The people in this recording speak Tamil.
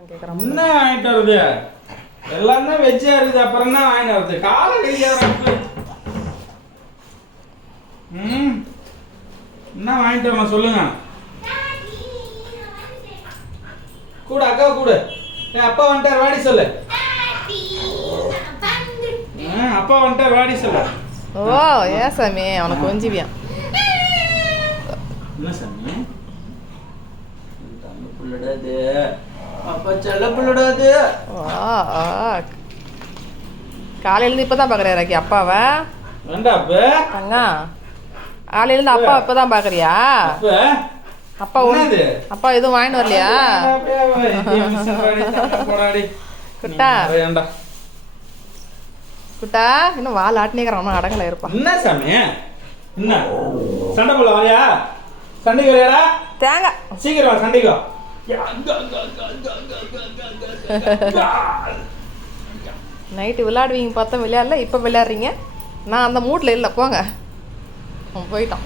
என்ன வாங்கிட்டு வருது? எல்லாமே வெஜ்ஜா இருக்குது அப்புறம் என்ன வாங்கிட்டு வருது? காலை கையாடுறாங்க ம். என்ன வாங்கிட்டு வரணும் சொல்லுங்க. கூட அக்கா கூட. ஏய், அப்பா வந்துட்டார் வாடி சொல்லு. அப்பா வந்துட்டார் வாடி சொல்லு. ஓ ஏன் சாமி அவனுக்கு கொஞ்சிவியான் என்ன சாமி? புள்ளடாது காலையிலேருந்து இப்போ தான் பார்க்குறியா ராக்கி அப்பாவை? தங்கா காலையிலேருந்து அப்பா இப்போ தான் பார்க்குறியா அப்ப? ஒன்று? அப்பா எதுவும் வாங்கிட்டு வரலையா. குட்டா. குட்டா இன்னும் வால் ஆட்டினேக்கிறான் அடங்கல இருப்பான் என்ன சாமி? என்ன? சண்டை போல வரையா? சண்டைக்கு வரையாடா? தேங்காய். சீக்கிரம் சண்டைக்கு நைட்டு விளாடுவீங்க பார்த்தா விளையாடல இப்போ விளையாடுறீங்க? நான் அந்த மூட்டில் இல்லை போங்க. போயிட்டான்.